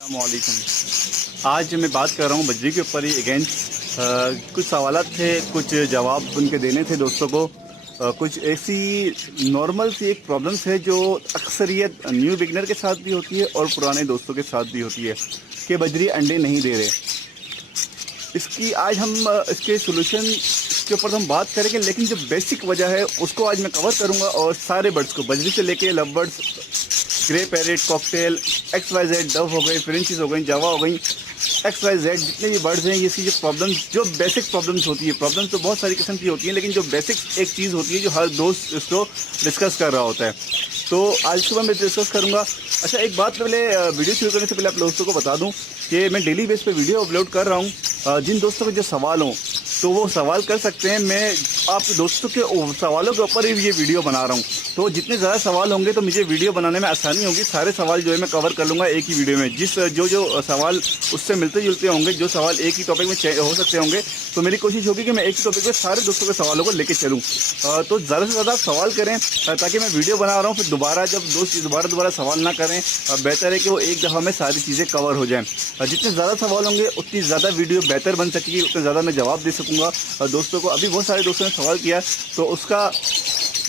अस्सलामुअलैकुम। आज मैं बात कर रहा हूँ बजरी के ऊपर ही अगेन। कुछ सवालात थे, कुछ जवाब उनके देने थे दोस्तों को। कुछ ऐसी नॉर्मल सी एक प्रॉब्लम्स है जो अक्सरियत न्यू बिगनर के साथ भी होती है और पुराने दोस्तों के साथ भी होती है कि बजरी अंडे नहीं दे रहे। इसकी आज हम इसके सोल्यूशन के ऊपर हम बात करेंगे, लेकिन जो बेसिक वजह है उसको आज मैं कवर करूँगा। और सारे बर्ड्स को, बजरी से लेके love birds, grey parrot, cocktail, XYZ, Dove हो गई, फ्रेंचिस हो गई, जावा हो गई, XYZ, जितने भी बर्ड्स हैं, इसकी जो प्रॉब्लम्स, जो बेसिक प्रॉब्लम्स होती है, प्रॉब्लम्स तो बहुत सारी किस्म की होती हैं, लेकिन जो बेसिक एक चीज़ होती है जो हर दोस्त इसको डिस्कस कर रहा होता है, तो आज सुबह मैं डिस्कस करूँगा। अच्छा, एक बात पहले वीडियो शुरू करने से पहले आप दोस्तों को बता दूँ कि मैं डेली बेस पे वीडियो अपलोड कर रहा हूँ। जिन दोस्तों के जो सवाल हों तो वो सवाल कर सकते हैं। मैं आप दोस्तों के सवालों के ऊपर ही ये वीडियो बना रहा हूँ, तो जितने ज़्यादा सवाल होंगे तो मुझे वीडियो बनाने में आसानी होगी। सारे सवाल जो है मैं कवर कर लूँगा एक ही वीडियो में। जो सवाल उससे मिलते जुलते होंगे, जो सवाल एक ही टॉपिक में हो सकते होंगे, तो मेरी कोशिश होगी कि मैं एक ही टॉपिक में सारे दोस्तों के सवालों को लेकर चलूँ। तो ज़्यादा से ज़्यादा सवाल करें ताकि मैं वीडियो बना रहा हूँ फिर दोबारा जब दोस्त दोबारा सवाल ना करें। बेहतर है कि वो एक दफ़ा में सारी चीज़ें कवर हो जाएँ। जितने ज़्यादा सवाल होंगे उतनी ज़्यादा वीडियो बेहतर बन सकेगी, उतने ज़्यादा मैं जवाब दे सकूँगा दोस्तों को। अभी बहुत सारे दोस्तों ने सवाल किया, तो उसका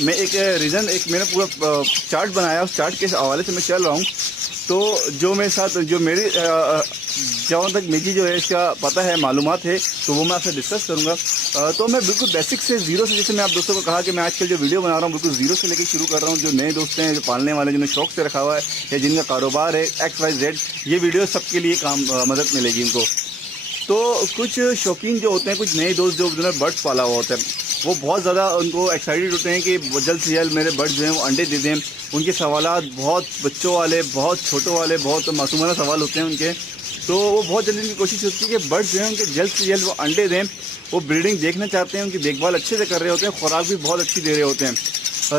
मैं एक रीज़न, एक मैंने पूरा चार्ट बनाया, उस चार्ट के हवाले से मैं चल रहा हूँ। तो जो मेरे साथ, जो मेरी जहाँ तक मेरी जो है इसका पता है, मालूमात है, तो वो मैं आपसे डिस्कस करूँगा। तो मैं बिल्कुल बेसिक से ज़ीरो से, जैसे मैं आप दोस्तों को कहा कि मैं आजकल जो वीडियो बना रहा हूँ बिल्कुल ज़ीरो से लेकर शुरू कर रहा हूँ। जो नए दोस्त हैं, जो पालने वाले, जिन्होंने शौक से रखा हुआ है या जिनका कारोबार है XYZ, ये वीडियो सबके लिए मदद मिलेगी इनको। तो कुछ शौकीन जो होते हैं, कुछ नए दोस्त जो जिन्होंने बर्ड्स पाला हुआ होता है, वो बहुत ज़्यादा उनको एक्साइटेड होते हैं कि जल्द से जल्द मेरे बर्ड्स जो हैं वो अंडे दे दें। उनके सवालात बहुत बच्चों वाले, बहुत छोटों वाले, बहुत मासूमाना सवाल होते हैं उनके। तो वो बहुत जल्दी उनकी कोशिश होती है कि बर्ड्स जो हैं उनके जल्द से जल्द वो अंडे दें। वो ब्रीडिंग देखना चाहते हैं, उनकी देखभाल अच्छे से कर रहे होते हैं, खुराक भी बहुत अच्छी दे रहे होते हैं,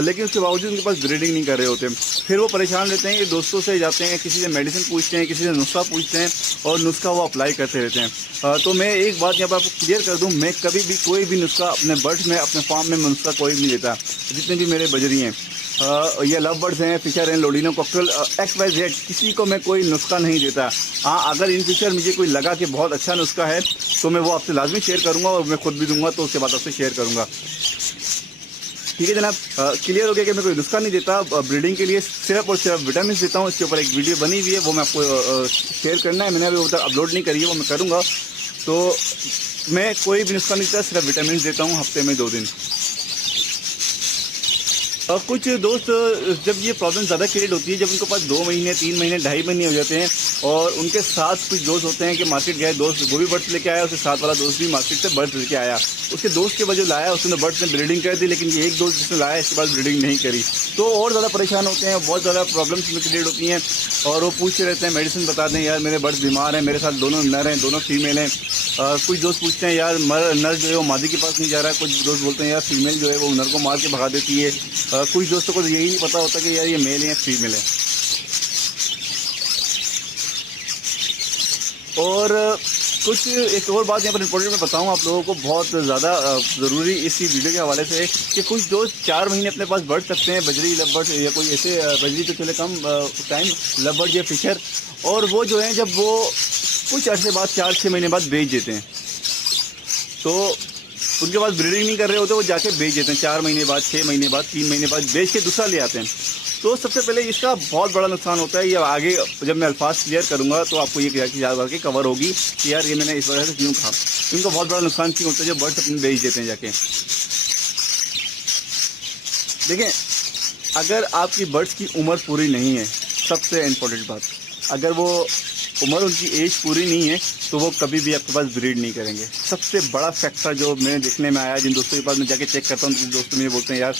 लेकिन उसके बावजूद उनके पास ब्रीडिंग नहीं कर रहे होते हैं। फिर वो परेशान रहते हैं कि दोस्तों से जाते हैं, किसी से मेडिसिन पूछते हैं, किसी से नुस्खा पूछते हैं और नुस्खा वो अप्लाई करते रहते हैं। तो मैं एक बात यहाँ पर आपको क्लियर कर दूँ, मैं कभी भी कोई भी नुस्खा अपने बर्ड्स में, अपने फार्म में नुस्खा कोई नहीं देता। जितने भी मेरे बजरी हैं, ये लव बर्ड्स हैं, फिशर हैं, लोडिनो, कॉकटेल, XYZ, किसी को मैं कोई नुस्खा नहीं देता। हाँ, अगर इन फ्यूचर मुझे कोई लगा कि बहुत अच्छा नुस्खा है तो मैं वो आपसे लाजमी शेयर करूँगा, और मैं खुद भी दूंगा तो उसके बाद आपसे शेयर करूँगा। ठीक है जनाब, क्लियर हो गया कि मैं कोई नुस्खा नहीं देता। ब्रीडिंग के लिए सिर्फ और सिर्फ विटामिन देता हूँ। इसके ऊपर एक वीडियो बनी हुई है, वो मैं आपको शेयर करना है, मैंने अभी वो तक अपलोड नहीं करी है, वो मैं करूँगा। तो मैं कोई भी नुस्खा नहीं देता, सिर्फ विटामिन देता हूँ हफ्ते में 2 दिन। कुछ दोस्त, जब ये प्रॉब्लम ज़्यादा क्रिएट होती है, जब उनके पास 2 महीने, 3 महीने, 2.5 महीने हो जाते हैं, और उनके साथ कुछ दोस्त होते हैं कि मार्केट गए, दोस्त वो भी बर्ड्स लेके आया, उसके साथ वाला दोस्त भी मार्केट से बर्ड्स लेके आया, उसके दोस्त के वजह लाया, उसने बर्ड्स ने ब्रीडिंग कर दी, लेकिन ये एक दोस्त जिसने लाया इसके बाद ब्रीडिंग नहीं करी, तो और ज़्यादा परेशान होते हैं, बहुत ज़्यादा प्रॉब्लम्स में क्रिएट होती हैं। और वो पूछते रहते हैं, मेडिसिन बता दें यार, मेरे बर्ड्स बीमार हैं, मेरे साथ दोनों नर हैं, दोनों फीमेल हैं। कुछ दोस्त पूछते हैं यार, नर जो है वो मादी के पास नहीं जा रहा है। कुछ दोस्त बोलते हैं यार फीमेल जो है वो नर को मार के भगा देती है। कुछ दोस्तों को यही नहीं पता होता कि यार ये मेल है या फीमेल है। और कुछ एक और बात यहाँ पर इंपॉर्टेंट मैं बताऊँ आप लोगों को, बहुत ज़्यादा ज़रूरी इसी वीडियो के हवाले से है कि कुछ दोस्त 4 महीने अपने पास बर्ड रखते हैं, बजरी, लवबर्ड या कोई ऐसे, बजरी तो चले कम टाइम, लवबर्ड या फिशर, और वो जो है जब वो कुछ अर्से बाद 4-6 महीने बाद बेच देते हैं, तो उनके पास ब्रीडिंग नहीं कर रहे होते, वो जाके बेच देते हैं 4 महीने बाद, 6 महीने बाद, 3 महीने बाद बेच के दूसरा ले आते हैं। तो सबसे पहले इसका बहुत बड़ा नुकसान होता है। ये आगे जब मैं अल्फाज क्लियर करूंगा तो आपको ये याद करके कवर होगी कि यार ये मैंने इस वजह से क्यों कहा। इनका बहुत बड़ा नुकसान क्यों होता है जब बर्ड्स अपने बेच देते हैं जाके। देखें, अगर आपकी बर्ड्स की उम्र पूरी नहीं है, सबसे इम्पोर्टेंट बात, अगर वो उम्र, उनकी एज पूरी नहीं है, तो वो कभी भी आपके पास ब्रीड नहीं करेंगे। सबसे बड़ा फैक्टर जो मैंने देखने में आया, जिन दोस्तों के पास मैं जाके चेक करता हूँ, तो दोस्त मुझे बोलते हैं यार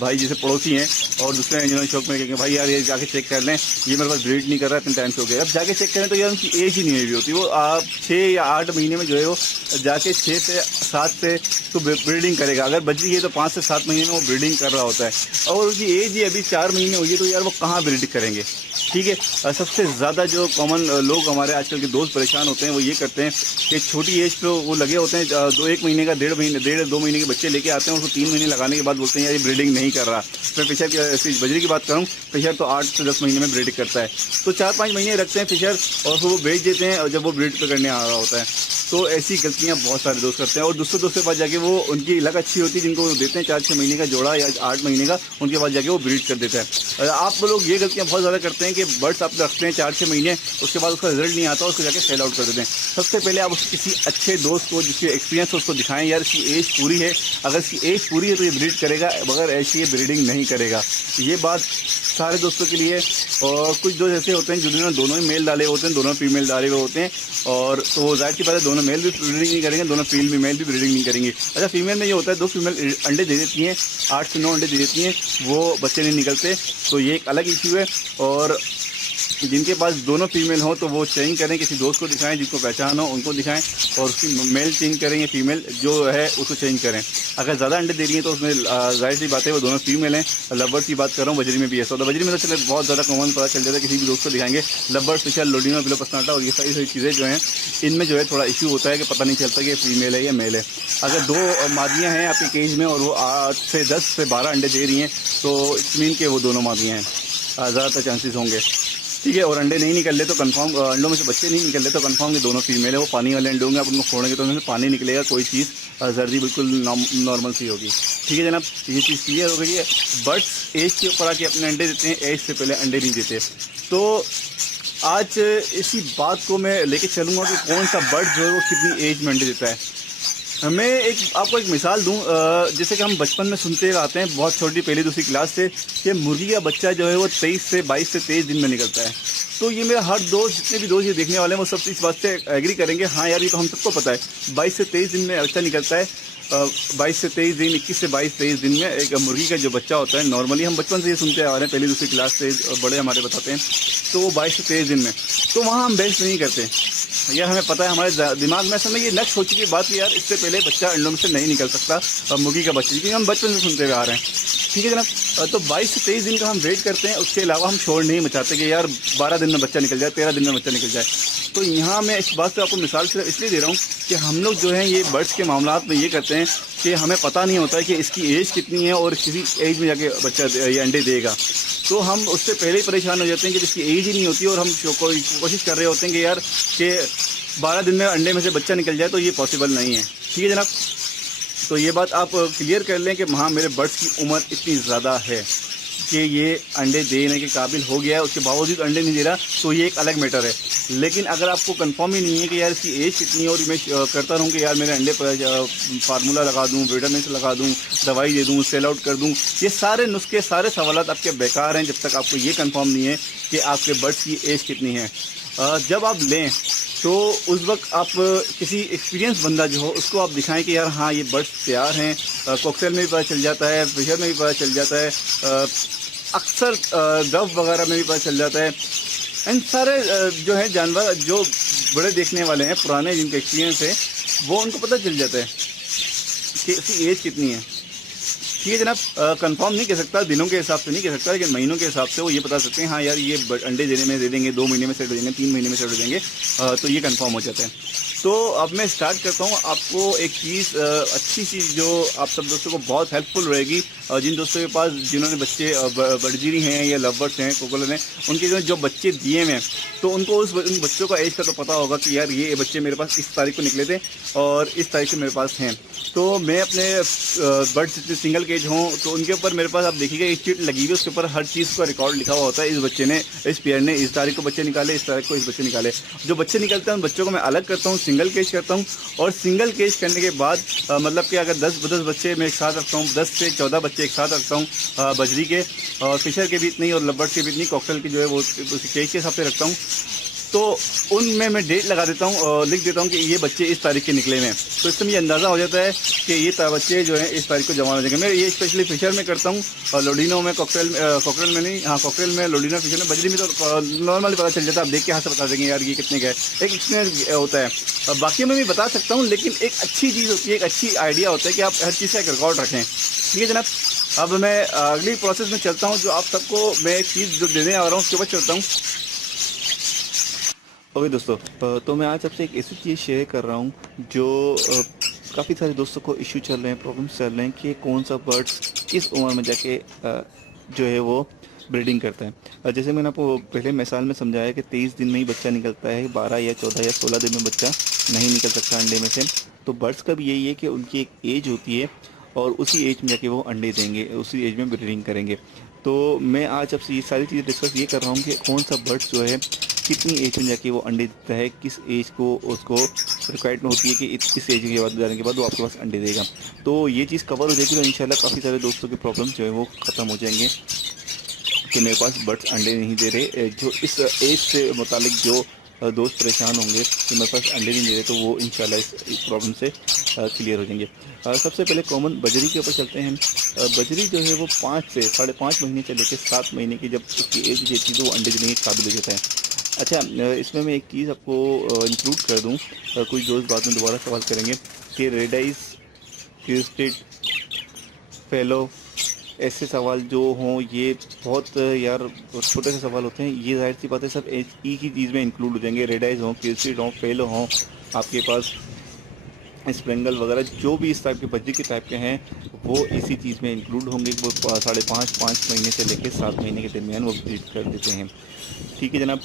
भाई, जैसे पड़ोसी हैं और दूसरे हैं जिन्होंने शौक में कहेंगे भाई यार ये जाके चेक कर लें, ये मेरे पास ब्रीड नहीं कर रहा है, इतने टाइम से हो गया। अब जाके चेक करें तो यार उनकी एज ही नहीं हुई होती। वो आप 6 या 8 महीने में जो है वो जाके 6 से 7 से तो ब्रीडिंग करेगा। अगर बजरी है तो 5 से 7 महीने में वो ब्रीडिंग कर रहा होता है, और उनकी एज ही अभी 4 महीने हुई है, तो यार वो कहाँ ब्रीड करेंगे। ठीक है, सबसे ज़्यादा ज़्यादा जो कॉमन लोग हमारे आजकल के दोस्त परेशान होते हैं वो ये करते हैं कि छोटी एज पे वो लगे होते हैं, 1 महीने का 1.5 महीने के बच्चे लेके आते हैं, उसको 3 महीने लगाने के बाद बोलते हैं यार ये ब्रीडिंग नहीं कर रहा। मैं फिशर की बजरी की बात करूँ, फिशर तो 8 से 10 महीने में ब्रीडिंग करता है, तो 4-5 महीने रखते हैं फिशर और फिर वो बेच देते हैं और जब वो ब्रीड करने आ रहा होता है। तो ऐसी गलतियाँ बहुत सारे दोस्त करते हैं और दूसरे दोस्त के पास जाके वो उनकी लक अच्छी होती है जिनको वो देते हैं 4-6 महीने का जोड़ा या 8 महीने का, उनके पास जाके वो ब्रीड कर देता है। आप लोग ये गलतियाँ बहुत ज़्यादा करते हैं कि बर्ड्स आप रखते हैं 4-6 महीने, उसके बाद उसका रिजल्ट नहीं आता, उसको जाके सेल आउट कर देते हैं। सबसे पहले आप उसको किसी अच्छे दोस्त को जिसकी एक्सपीरियंस हो उसको दिखाएं, यार इसकी एज पूरी है, अगर इसकी एज पूरी है तो ये ब्रीड करेगा, मगर ऐसी ये ब्रीडिंग नहीं करेगा। ये बात सारे दोस्तों के लिए। और कुछ दोस्त ऐसे होते हैं जिन्होंने दोनों ही मेल डाले होते हैं, दोनों फीमेल डाले हुए होते हैं, और तो वो जाहिर सी बात है दोनों मेल भी ब्रीडिंग नहीं करेंगे, दोनों फीमेल भी ब्रीडिंग नहीं करेंगे। अच्छा, फीमेल में ये होता है 2 फीमेल अंडे दे देती हैं, 8 से 9 अंडे दे देती हैं, वो बच्चे नहीं निकलते, तो ये एक अलग इशू है। और जिनके पास दोनों फीमेल हो तो वो चेंज करें, किसी दोस्त को दिखाएं जिसको पहचान हो उनको दिखाएं, और उसकी मेल चेंज करें या फीमेल जो है उसको चेंज करें। अगर ज़्यादा अंडे दे रही हैं तो उसमें जाहिर सी बात है वो दोनों फीमेल हैं। लवर्स की बात कर रहा हूँ, बजरी में भी ऐसा होता है। बजरी में तो चले बहुत ज़्यादा कॉमन पता चल जाता है, किसी भी दोस्त को दिखाएंगे लवर, फिशर, लोडिनो, बिलोपसनाटा और ये सारी चीज़ें जो हैं इनमें जो है थोड़ा इशू होता है कि पता नहीं चलता कि ये फीमेल है या मेल है। अगर 2 मादियाँ हैं आपके केज में और वो 8 से 10 से 12 अंडे दे रही हैं तो इट्स मीन के वो दोनों मादियाँ हैं, ज़्यादातर चांसेस होंगे, ठीक है। और अंडे नहीं निकल ले तो कंफर्म, अंडों में से बच्चे नहीं निकल ले तो कंफर्म कि दोनों फीमेल है। वो पानी वाले अंडे होंगे, आप उनको फोड़ेंगे तो उनमें से पानी निकलेगा, कोई चीज़ जर्दी बिल्कुल नॉर्मल सी होगी, ठीक है जनाब। ये चीज़ क्लियर हो गई है। बर्ड्स एज के ऊपर आके अपने अंडे देते हैं, एज से पहले अंडे नहीं देते। तो आज इसी बात को मैं लेके चलूँगा कि कौन सा बर्ड जो है वो कितनी एज में अंडे देता है। मैं आपको एक मिसाल दूं, जैसे कि हम बचपन में सुनते आते हैं बहुत छोटी 1-2 क्लास से कि मुर्गी का बच्चा जो है वो 22 से 23 दिन में निकलता है। तो ये मेरा हर दोस्त, जितने भी दोस्त ये देखने वाले हैं वो सब इस बात से एग्री करेंगे, हाँ यार ये तो हम सबको पता है 22 से 23 दिन में बच्चा निकलता है। 22 से 23 दिन, 21 से 22-23 दिन में एक मुर्गी का जो बच्चा होता है, नॉर्मली हम बचपन से ये सुनते आ रहे हैं, 1-2 क्लास से बड़े हमारे बताते हैं, तो वो 22 से 23 दिन में। तो वहाँ हम बेस्ट नहीं करते, यह हमें पता है, हमारे दिमाग में असल में ये नक्श हो चुकी बात कि यार इससे पहले बच्चा अंडों में से नहीं निकल सकता मुर्गी का बच्चा, क्योंकि हम बचपन से सुनते हुए आ रहे हैं, ठीक है जनाब। तो 22 से 23 दिन का हम वेट करते हैं, उसके अलावा हम शोर नहीं मचाते कि यार 12 दिन में बच्चा निकल जाए, 13 दिन में बच्चा निकल जाए। तो यहाँ मैं इस बात से आपको मिसाल सिर्फ इसलिए दे रहा हूँ कि हम लोग जो हैं ये बर्ड्स के मामलात में ये करते हैं कि हमें पता नहीं होता है कि इसकी एज कितनी है और किसी एज में जाके बच्चा ये अंडे देगा। तो हम उससे पहले ही परेशान हो जाते हैं कि जिसकी एज ही नहीं होती और हम कोई कोशिश कर रहे होते हैं कि यार कि 12 दिन में अंडे में से बच्चा निकल जाए, तो ये पॉसिबल नहीं है, ठीक है जनाब। तो ये बात आप क्लियर कर लें कि हाँ मेरे बर्ड्स की उम्र इतनी ज़्यादा है कि ये अंडे देने के काबिल हो गया है, उसके बावजूद अंडे नहीं दे रहा, तो ये एक अलग मैटर है। लेकिन अगर आपको कंफर्म ही नहीं है कि यार इसकी एज कितनी है और मैं करता रहूँ कि यार मेरे अंडे पर फार्मूला लगा दूँ, विटामिन लगा दूँ, दवाई दे दूँ, सेल आउट कर दूँ, ये सारे नुस्खे, सारे सवालात आपके बेकार हैं जब तक आपको ये कंफर्म नहीं है कि आपके बर्ड्स की एज कितनी है। जब आप लें तो उस वक्त आप किसी एक्सपीरियंस बंदा जो हो उसको आप दिखाएं कि यार हाँ ये बर्ड्स तैयार हैं। कॉकटेल में भी पता चल जाता है, फिशर में भी पता चल जाता है, अक्सर डव वगैरह में भी पता चल जाता है। इन सारे जो है जानवर जो बड़े देखने वाले हैं, पुराने जिनका एक्सपीरियंस है, वो उनको पता चल जाता है कि इसकी एज कितनी है, ठीक है जनाब। कंफर्म नहीं कह सकता, दिनों के हिसाब से नहीं कह सकता, लेकिन महीनों के हिसाब से वो ये बता सकते हैं हाँ यार ये अंडे देने में दे देंगे, 2 महीने में सेट हो देंगे, 3 महीने में सेट हो देंगे, तो ये कंफर्म हो जाता है। तो अब मैं स्टार्ट करता हूँ। आपको एक चीज़, अच्छी चीज़ जो आप सब दोस्तों को बहुत हेल्पफुल रहेगी, जिन दोस्तों के पास जिन्होंने बच्चे बड़जीरी हैं या लवर्स हैं, कोकोलन हैं, उनके जो बच्चे दिए हुए हैं, तो उनको उन बच्चों का एज का तो पता होगा कि यार ये बच्चे मेरे पास इस तारीख को निकले थे और इस तारीख से मेरे पास हैं। तो मैं अपने बर्ड्स जितने सिंगल केज हों तो उनके ऊपर मेरे पास आप देखिएगा एक चिट लगी हुई है, उसके ऊपर हर चीज़ का रिकॉर्ड लिखा हुआ होता है। इस बच्चे ने, इस पेयर ने इस तारीख को बच्चे निकाले, इस तारीख को इस बच्चे निकाले। जो बच्चे निकलते हैं उन बच्चों को मैं अलग करता हूँ, सिंगल केज करता हूँ, और सिंगल केज करने के बाद मतलब कि अगर 10 बच्चे मैं एक साथ रखता हूँ, 10 से 14 बच्चे एक साथ रखता हूँ बजरी के, और फिशर के भी इतनी और लवर्स के भी इतनी, कॉकटेल की जो है वो उसी केज के हिसाब से रखता हूँ। तो उनमें मैं डेट लगा देता हूँ और लिख देता हूँ कि ये बच्चे इस तारीख के निकले हुए हैं। तो इससे मुझे अंदाज़ा हो जाता है कि ये बच्चे जो हैं इस तारीख को जमा हो जाएंगे। मैं ये स्पेशली फिशर में करता हूँ, और लोडिनो में, कॉकटेल में नहीं, हाँ कॉकटेल में, लोडिनो, फिशर में। बजरी में तो नॉर्मली पता चल जाता है, आप देख के हाथ से बता देंगे यार ये कितने का है, एक एक्सपीरियंस होता है। बाकी में भी बता सकता हूँ, लेकिन एक अच्छी चीज़ होती है, एक अच्छी आइडिया होता है कि आप हर चीज़ का एक रिकॉर्ड रखें, ठीक है जनाब। अब मैं अगली प्रोसेस में चलता हूँ, जो आप सबको मैं एक चीज़ जो देने आ रहा हूँ उसके ऊपर चलता हूँ। ओके दोस्तों, तो मैं आज आपसे एक ऐसी चीज़ शेयर कर रहा हूँ जो काफ़ी सारे दोस्तों को इश्यू चल रहे हैं, प्रॉब्लम्स चल रहे हैं कि कौन सा बर्ड्स किस उम्र में जाके जो है वो ब्रीडिंग करता है। जैसे मैंने आपको पहले मिसाल में समझाया कि 23 दिन में ही बच्चा निकलता है, 12 या 14 या 16 दिन में बच्चा नहीं निकल सकता अंडे में से। तो बर्ड्स का भी यही है कि उनकी एक एज होती है और उसी एज में जाके वो अंडे देंगे, उसी एज में ब्रीडिंग करेंगे। तो मैं आज आपसे ये सारी चीज़ें डिस्कस ये कर रहा हूँ कि कौन सा बर्ड्स जो है कितनी एज में जाके वो अंडे देता है, किस एज को उसको रिक्वायरमेंट होती है कि इस एज के बाद जाने के बाद वो आपके पास अंडे देगा। तो ये चीज़ कवर हो जाएगी तो इंशाल्लाह काफ़ी सारे दोस्तों के प्रॉब्लम जो है वो ख़त्म हो जाएंगे कि मेरे पास बर्ड्स अंडे नहीं दे रहे। जो इस एज से मुतालिक जो दोस्त परेशान होंगे कि मेरे पास अंडे नहीं दे रहे, तो वो इंशाल्लाह इस प्रॉब्लम से क्लियर हो जाएंगे। सबसे पहले कॉमन बजरी के ऊपर चलते हैं। बजरी जो है वो 5 से 5.5 महीने से लेकर 7 महीने की जब उसकी एज हो जाती है तो वो अंडे देने के काबिल हो जाता है। अच्छा, इसमें मैं एक चीज़ आपको इंक्लूड कर दूं, कुछ दोस्त बाद में दोबारा सवाल करेंगे कि रेड आइज, क्रिस्टेड, फेलो, ऐसे सवाल जो हों ये बहुत यार छोटे से सवाल होते हैं। ये जाहिर सी बात है सब एक ही चीज़ में इंक्लूड हो जाएंगे। रेड आइज हों, क्रिस्टेड हों, फेलो हों, आपके पास स्प्रेंगल वगैरह जो भी इस टाइप के बजरी के टाइप के हैं वो इसी चीज़ में इंक्लूड होंगे। वो 5.5 महीने से लेकर 7 महीने के दरमियान वो ब्रीड कर देते हैं। ठीक है जनाब।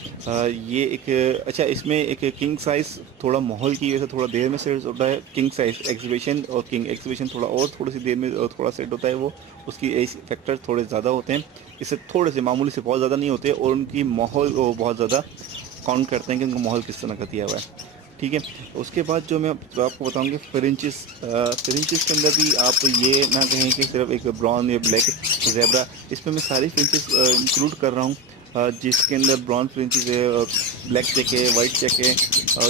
ये एक अच्छा, इसमें एक किंग साइज़ थोड़ा माहौल की वजह से थोड़ा देर में सेट होता है। किंग साइज़ एग्जीबिशन और किंग एग्जीबिशन थोड़ा और थोड़ी सी देर में थोड़ा सेट होता है। वो उसकी एज फैक्टर थोड़े ज़्यादा होते हैं, इससे थोड़े से मामूली से बहुत ज़्यादा नहीं होते और उनकी माहौल बहुत ज़्यादा काउंट करते हैं कि उनका माहौल किस तरह का दिया हुआ है। ठीक है। उसके बाद जो मैं आपको बताऊंगी फिरेंचिस। फिरेंचिस के अंदर भी आप ये ना कहें कि सिर्फ एक ब्राउन या ब्लैक ज़ेब्रा, इसमें मैं सारी फिरेंचिस इंक्लूड कर रहा हूँ। जिसके अंदर ब्राउन फिरेंचिस है, ब्लैक चेक है, वाइट चेक है,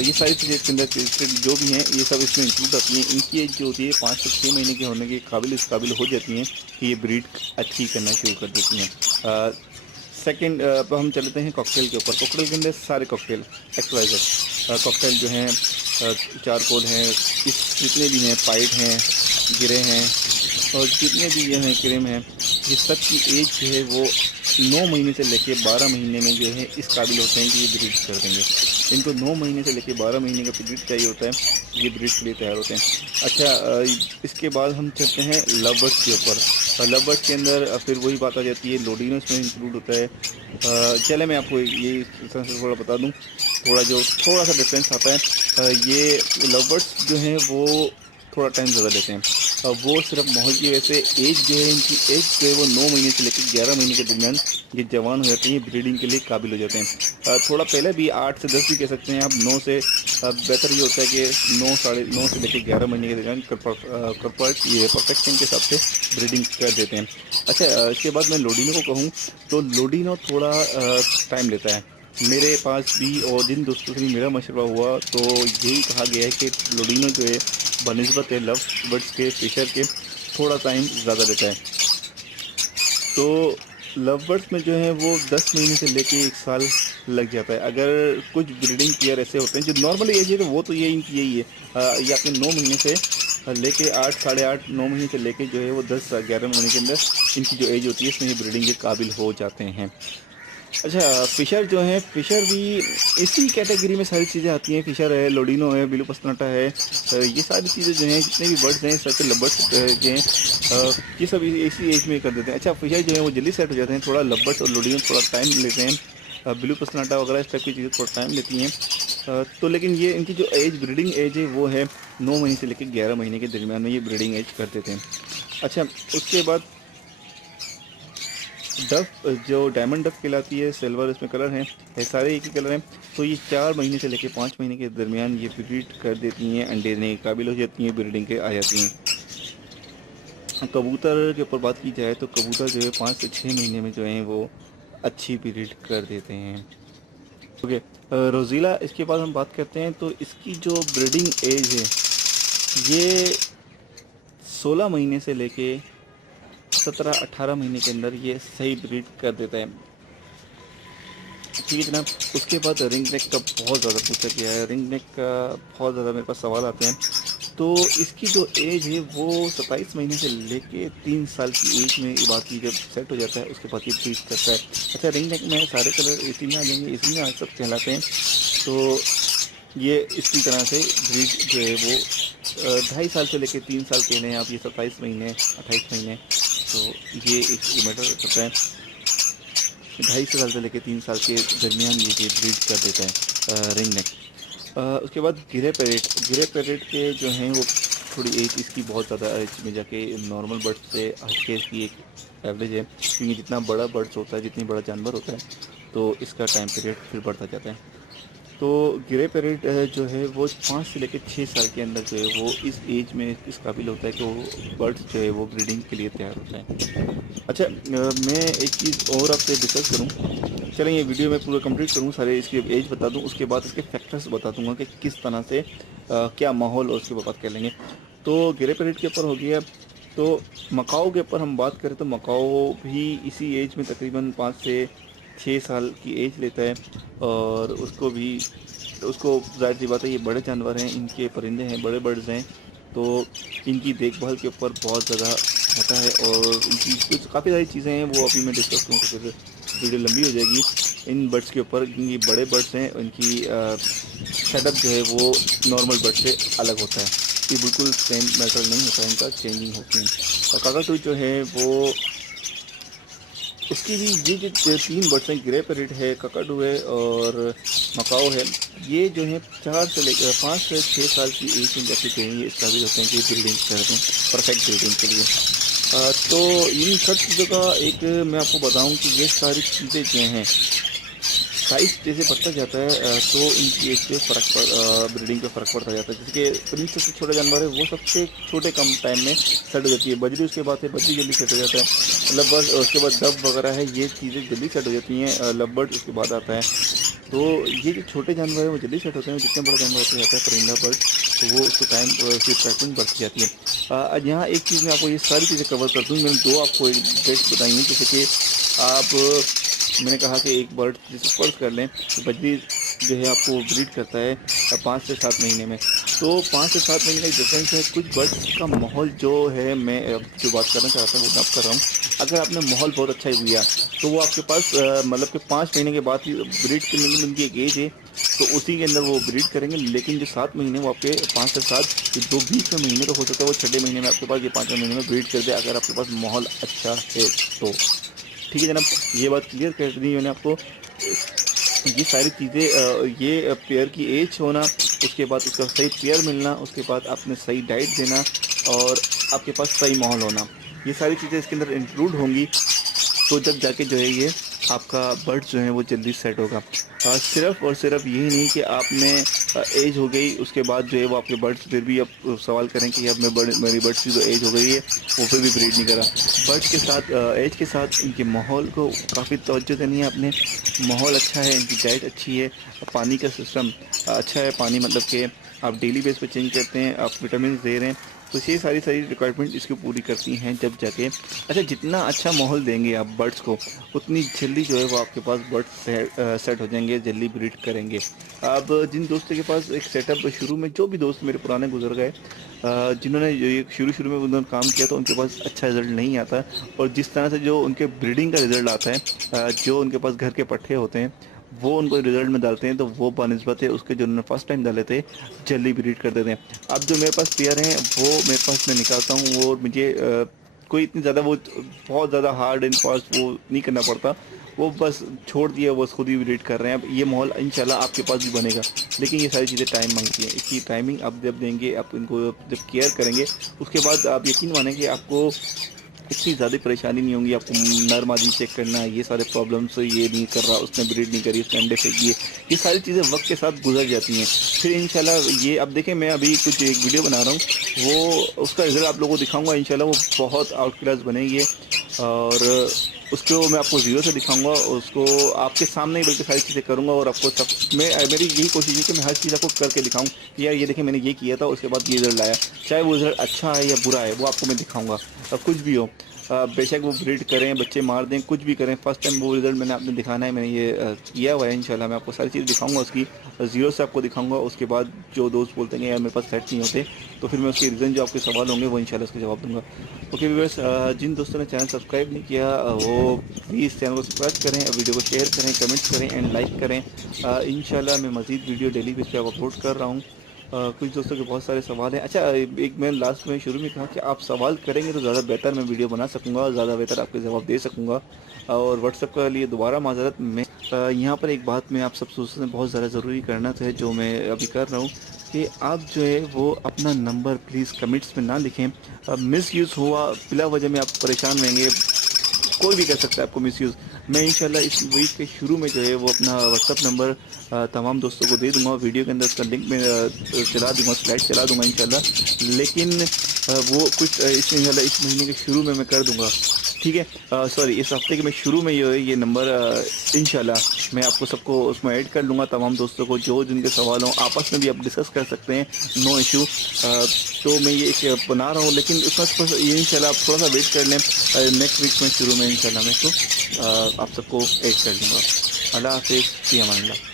ये सारी चीज़ें इसके अंदर जो भी हैं ये सब इसमें इंक्लूड होती हैं। इनकी एज जो होती है 5 से 6 महीने के होने के इस काबिल हो जाती हैं कि ये ब्रीड अच्छी करना शुरू कर देती हैं। सेकंड, अब हम चलते हैं कॉकटेल के ऊपर। कॉकटेल के अंदर सारे कॉकटेल एक्सवाइजर कॉकटेल जो हैं, चारकोल हैं, इस जितने भी हैं, पाइट हैं, गिरे हैं और जितने भी ये हैं क्रीम हैं, ये सब की एज जो है वो 9 महीने से लेके 12 महीने में जो है इस काबिल होते हैं कि ये ब्रीड कर देंगे। इनको 9 महीने से लेके 12 महीने का ब्रीड चाहिए होता है, ये ब्रीड के लिए तैयार होते हैं। अच्छा, इसके बाद हम चलते हैं लव बर्ड्स के ऊपर। लव बर्ड्स के अंदर फिर वही बात आ जाती है, लोडिनो इसमें इंक्लूड होता है। चले मैं आपको ये थोड़ा बता दूँ, थोड़ा सा डिफरेंस आता है। ये लव बर्ड्स जो हैं वो थोड़ा टाइम ज़्यादा लेते हैं। वो सिर्फ माहौल की वजह से एज जो है इनकी एज जो है वो 9 महीने से लेकर 11 महीने के दरमियान ये जवान हो जाते हैं, ब्रीडिंग के लिए काबिल हो जाते हैं। थोड़ा पहले भी 8 से 10 भी कह सकते हैं आप। 9 से बेहतर ये होता है कि 9 साढ़े 9 से लेकर 11 महीने के दरमियान ये परफेक्शन के हिसाब से ब्रीडिंग कर देते हैं। अच्छा, इसके बाद मैं लोडिनो को कहूँ तो लोडिनो थोड़ा टाइम लेता है। मेरे पास भी और जिन दोस्तों से भी मेरा मशवरा हुआ तो यही कहा गया है कि लोडिनो जो है बनिस्बत है लव बर्ड्स के, फिशर के, थोड़ा टाइम ज़्यादा लेता है। तो लव बर्ड्स में जो है वो 10 महीने से लेके 1 साल लग जाता है। अगर कुछ ब्रीडिंग पेयर ऐसे होते हैं जो नॉर्मली एज है तो वो तो यही है, ये आपके 9 महीने से लेके 8 साढ़े 8 9 महीने से लेके जो है वो 10-11 महीने के अंदर इनकी जो एज होती है इसमें ये ब्रीडिंग के काबिल हो जाते हैं। अच्छा, फ़िशर जो हैं, फ़िशर भी इसी कैटेगरी में सारी चीज़ें आती हैं। फ़िशर है, लोडिनो है, ब्लू पसनाटा है, ये सारी चीज़ें जो हैं जितने भी बर्ड्स हैं सच लबर्ड्स जो हैं, ये सब इसी एज में कर देते हैं। अच्छा, फ़िशर जो है वो जल्दी सेट हो जाते हैं, थोड़ा लबर्ड्स और लोडिनो थोड़ा टाइम लेते हैं। ब्लू पसनाटा वगैरह इस टाइप की चीज़ें थोड़ा टाइम लेती हैं। तो लेकिन ये इनकी जो एज ब्रीडिंग एज है वो है 9 महीने से लेकर 11 महीने के दरमियान में ये ब्रीडिंग एज कर देते हैं। अच्छा, उसके बाद डफ जो डायमंड डफ कहलाती है, सिल्वर इसमें कलर हैं, ये सारे एक ही कलर हैं। तो ये 4 महीने से लेकर 5 महीने के दरमियान ये ब्रीड कर देती हैं, अंडे देने के काबिल हो जाती हैं, ब्रीडिंग के आ जाती हैं। कबूतर के ऊपर बात की जाए तो कबूतर जो है 5 से 6 महीने में जो है वो अच्छी ब्रीड कर देते हैं। ओके, रोज़ीला इसके बाद हम बात करते हैं तो इसकी जो ब्रीडिंग एज है ये 16 महीने से लेके 17-18 महीने के अंदर ये सही ब्रीड कर देता है। ठीक है जनाब। उसके बाद रिंग नेक का बहुत ज़्यादा पूछा गया है, रिंग नेक का बहुत ज़्यादा मेरे पास सवाल आते हैं। तो इसकी जो एज है वो 27 महीने से लेके 3 साल की एज में बाकी जब सेट हो जाता है उसके बाद ये ब्रीड करता है। अच्छा, रिंग नेक में सारे कलर इसी में आ जाएंगे, इसी में सब कहलाते हैं। तो ये इसी तरह से ब्रीड जो है वो 2.5 साल से लेकर 3 साल के हैं आप, ये 27 महीने 28 महीने, तो ये एक मैटर करता है। 2.5 साल से लेकर 3 साल के दरमियान ये ब्रीड कर देता है रिंग नेक। उसके बाद गिरे पैरेट के जो हैं वो थोड़ी एज इसकी बहुत ज़्यादा एज में जाके नॉर्मल बर्ड्स से हटके इसकी एक एवरेज है, क्योंकि जितना बड़ा बर्ड्स होता है, जितनी बड़ा जानवर होता है, तो इसका टाइम पीरियड फिर बढ़ता जाता है। तो गिरे पैरेट जो है वो 5 से लेकर 6 साल के अंदर जो है वो इस एज में इस काबिल होता है कि वो बर्ड्स जो है वो ब्रीडिंग के लिए तैयार होता है। अच्छा, मैं एक चीज़ और आपसे डिस्कस करूं, चलें ये वीडियो मैं पूरा कंप्लीट करूं, सारे इसकी एज बता दूं, उसके बाद इसके फैक्टर्स बता दूंगा कि किस तरह से क्या माहौल और उसके बाद बात कर लेंगे। तो गिरे पैरेट के ऊपर हो गया। तो मकाओ के ऊपर हम बात करें तो मकाओ भी इसी एज में तकरीबन 5 से 6 साल की एज लेता है, और उसको जाहिर सी बात है ये बड़े जानवर हैं, इनके परिंदे हैं, बड़े बर्ड्स हैं, तो इनकी देखभाल के ऊपर बहुत ज़्यादा होता है, और इनकी कुछ काफ़ी सारी चीज़ें हैं वो अभी मैं डिस्कस करूँ तो फिर वीडियो लंबी हो जाएगी इन बर्ड्स के ऊपर, क्योंकि बड़े बर्ड्स हैं, इनकी सेटअप जो है वो नॉर्मल बर्ड से अलग होता है, ये बिल्कुल सेम मैटर नहीं होता है, इनका चेंजिंग होती है। और काकाटू जो है वो उसकी भी ये जो 3 बर्ड्स हैं, ग्रे पैरेट है, ककाडू है और मकाओ है, ये जो है 4 से लेकर 5 से 6 साल की एज में जाके जो है ये काबिल होते हैं कि ब्रीडिंग करते हैं परफेक्ट ब्रीडिंग के लिए। तो इन सब चीज़ों का एक मैं आपको बताऊं कि ये सारी चीज़ें जो हैं साइज़ जैसे बढ़ता जाता है तो इनकी एज पे ब्रीडिंग पे फ़र्क पड़ता जाता है। जैसे कि प्रिंस सबसे छोटा जानवर है वो सबसे छोटे कम टाइम में सेट हो जाती है, बजरी उसके बाद है, बजरी जल्दी सेट हो जाता है, लवबर्ड उसके बाद डब वगैरह है, ये चीज़ें जल्दी सेट हो जाती हैं, लवबर्ड उसके बाद आता है। तो ये जो छोटे जानवर हैं वो जल्दी सेट होते हैं, जितने बड़ा जानवर होता जाता है परिंदा बर्ड, तो वो उसको टाइम उसकी ट्रैकिंग बढ़ती जाती है। यहाँ एक चीज़ मैं आपको ये सारी चीज़ें कवर कर दूँ, मैंने 2 आपको डेट्स बताई हैं, जैसे कि आप मैंने कहा कि एक बर्ड जैसे फर्ज कर लें तो बजरी जो है आपको ब्रीड करता है 5 से 7 महीने में, तो 5 से 7 महीने का डिफरेंस है। कुछ बर्ड्स का माहौल जो है, मैं जो बात करना चाहता हूँ वो मैं कर रहा हूँ, अगर आपने माहौल बहुत अच्छा दिया तो वो आपके पास मतलब कि 5 महीने के बाद ही ब्रीड करने की उनकी एक एज है, तो उसी के अंदर वो ब्रीड करेंगे। लेकिन जो 7 महीने वो आपके 5 से 7 ये 2 बीच में महीने तो हो सकता है वो 6ठे महीने में आपके पास, ये 5वें महीने में ब्रीड कर दे अगर आपके पास माहौल अच्छा है तो। ठीक है जनाब, ये बात क्लियर कर दी मैंने आपको। ये सारी चीज़ें, ये पेयर की एज होना, उसके बाद उसका सही पेयर मिलना, उसके बाद आपने सही डाइट देना और आपके पास सही माहौल होना, ये सारी चीज़ें इसके अंदर इंक्लूड होंगी, तो जब जाके जो है ये आपका बर्ड जो है वो जल्दी सेट होगा। सिर्फ और सिर्फ यही नहीं कि आपने एज हो गई उसके बाद जो है वो आपके बर्ड्स फिर भी अब सवाल करें कि अब मेरी बर्ड्स की जो एज हो गई है वो फिर भी ब्रीड नहीं करा। बर्ड्स के साथ एज के साथ इनके माहौल को काफ़ी तवज्जो देनी है आपने। माहौल अच्छा है, इनकी डाइट अच्छी है, पानी का सिस्टम अच्छा है, पानी मतलब कि आप डेली बेस पे चेंज करते हैं, आप विटामिन दे रहे हैं, तो ये सारी रिक्वायरमेंट इसकी पूरी करती हैं जब जाके। अच्छा, जितना अच्छा माहौल देंगे आप बर्ड्स को उतनी जल्दी जो है वो आपके पास बर्ड्स सेट हो जाएंगे, जल्दी ब्रीड करेंगे। अब जिन दोस्तों के पास एक सेटअप शुरू में, जो भी दोस्त मेरे पुराने गुजर गए जिन्होंने ये शुरू में उन्होंने काम किया तो उनके पास अच्छा रिज़ल्ट नहीं आता, और जिस तरह से जो उनके ब्रीडिंग का रिज़ल्ट आता है, जो उनके पास घर के पट्ठे होते हैं वो उनको रिजल्ट में डालते हैं, तो वो बनस्बत है उसके जो उन्होंने फर्स्ट टाइम डाले थे जल्दी ब्रीड कर देते हैं। अब जो मेरे पास पेयर हैं वो मेरे पास मैं निकालता हूँ, वो मुझे कोई इतनी ज़्यादा वो बहुत ज़्यादा हार्ड एंड फास्ट वो नहीं करना पड़ता, वो बस छोड़ दिया, वो खुद ही ब्रीड कर रहे हैं। अब ये माहौल इंशाल्लाह आपके पास भी बनेगा, लेकिन ये सारी चीज़ें टाइम मांगती हैं। इसकी टाइमिंग आप जब देंगे, आप इनको जब केयर करेंगे, उसके बाद आप यकीन मानें कि आपको इतनी ज़्यादा परेशानी नहीं होंगी। आपको नर मादी चेक करना है, ये सारे प्रॉब्लम्स, ये नहीं कर रहा, उसने ब्रीड नहीं करी, उसने अंडे फेंक दिए, ये सारी चीज़ें वक्त के साथ गुजर जाती हैं। फिर इंशाल्लाह ये अब देखें, मैं अभी कुछ एक वीडियो बना रहा हूँ, वो उसका रिज़ल्ट आप लोगों को दिखाऊंगा इंशाल्लाह, वो बहुत आउट क्लास बनेगी और उसको मैं आपको वीडियो से दिखाऊंगा, उसको आपके सामने ही बल्कि सारी चीज़ें करूँगा, और आपको सब मेरी यही कोशिश है कि मैं हर चीज़ आपको करके दिखाऊँ कि यार ये देखें मैंने ये किया था, उसके बाद ये रिज़ल्ट आया, चाहे वो रिज़ल्ट अच्छा है या बुरा है वो आपको मैं दिखाऊँगा। कुछ भी हो, बेशक वो ब्रीड करें, बच्चे मार दें, कुछ भी करें, फर्स्ट टाइम वो रिज़ल्ट मैंने आपने दिखाना है, मैंने ये किया हुआ है। इंशाल्लाह मैं आपको सारी चीज़ दिखाऊंगा, उसकी ज़ीरो से आपको दिखाऊंगा। उसके बाद जो दोस्त बोलते हैं यार मेरे पास सेट नहीं होते, तो फिर मैं उसके रीज़न जो आपके सवाल होंगे वो इंशाल्लाह उसके जवाब दूंगा। ओके व्यूअर्स, जिन दोस्तों ने चैनल सब्सक्राइब नहीं किया वो प्लीज़ चैनल को सब्सक्राइब करें, वीडियो को शेयर करें, कमेंट्स करें एंड लाइक करें। इंशाल्लाह मैं मज़ीद वीडियो डेली बेस पे अपलोड कर रहा हूँ। कुछ दोस्तों के बहुत सारे सवाल हैं। अच्छा, एक मैं लास्ट में शुरू में कहा कि आप सवाल करेंगे तो ज़्यादा बेहतर मैं वीडियो बना सकूँगा और ज़्यादा बेहतर आपके जवाब दे सकूँगा। और व्हाट्सएप के लिए दोबारा माज़रत। मैं यहाँ पर एक बात मैं आप सब दोस्तों से बहुत ज़्यादा ज़रूरी करना था जो मैं अभी कर रहा हूँ कि आप जो है वो अपना नंबर प्लीज़ कमेंट्स में ना लिखें। मिस यूज़ हुआ बिला वजह में आप परेशान रहेंगे, कोई भी कर सकता है आपको मिसयूज़। मैं इंशाल्लाह इस वीक के शुरू में जो है वो अपना व्हाट्सअप नंबर तमाम दोस्तों को दे दूंगा, वीडियो के अंदर उसका लिंक में चला दूंगा, स्लाइड चला दूंगा इंशाल्लाह। लेकिन वो कुछ इंशाल्लाह इस महीने के शुरू में मैं कर दूंगा, ठीक है। सॉरी, इस हफ्ते के मैं शुरू में ये नंबर इंशाल्लाह मैं आपको सबको उसमें ऐड कर लूँगा। तमाम दोस्तों को जो जिनके सवाल हों आपस में भी आप डिस्कस कर सकते हैं, नो इशू। तो मैं ये एक बना रहा हूँ, लेकिन उसमें ये इंशाल्लाह आप थोड़ा सा वेट कर लें। नेक्स्ट वीक में शुरू में इंशाल्लाह मैं इसको आप सबको ऐड कर दूँगा। अल्लाह हाफ़िज़, फ़ी अमान अल्लाह।